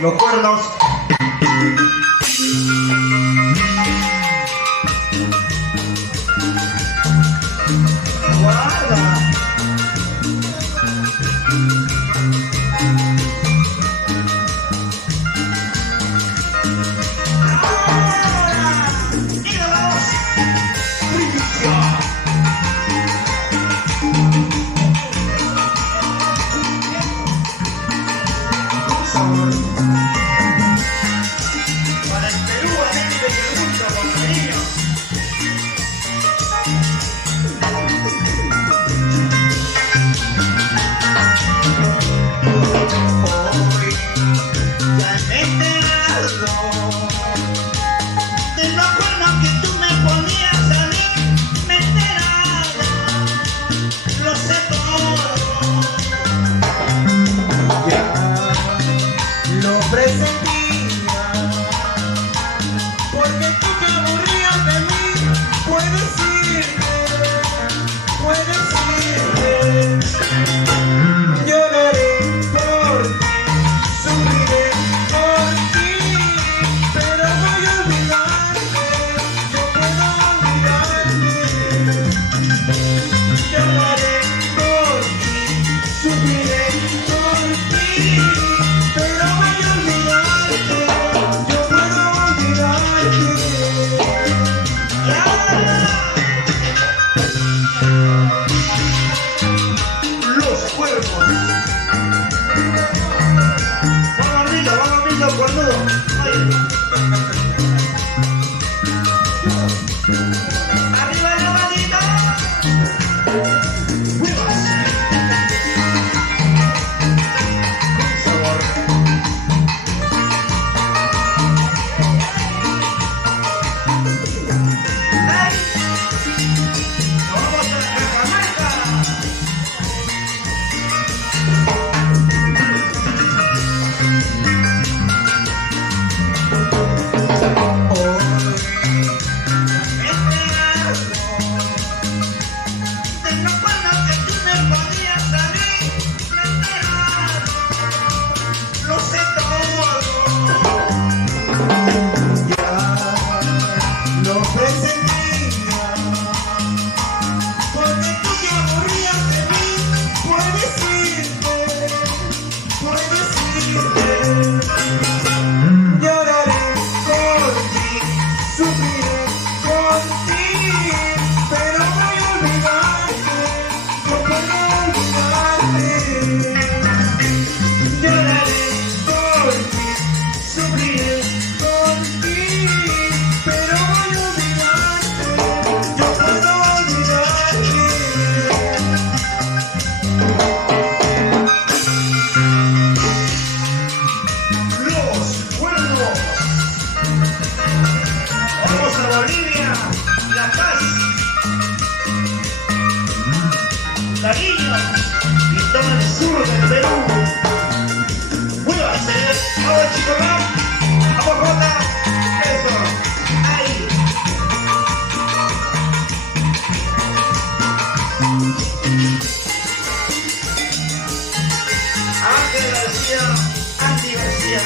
Los cuernos. Guarda. Para el Perú, América y el mundo, compañeros. Hoy ya me he enterado de lo bueno que tú me ponías a mí. Me he enterado, lo sé todo. Ya lo presentía, porque tú te aburrías de mí. Puedes irte, lloraré por ti, sufriré por ti, pero voy a olvidarte, yo puedo olvidarte. Lloraré por ti, sufriré por ti, pero voy a olvidarte, yo puedo olvidarte. Los cuerpos. Vamos viendo, cornudo. Arriba la manita. Cariño, y toma el sur del Perú. Muévase, ahora chicos, vamos Jota, eso, ahí. Ángel García, Andy García.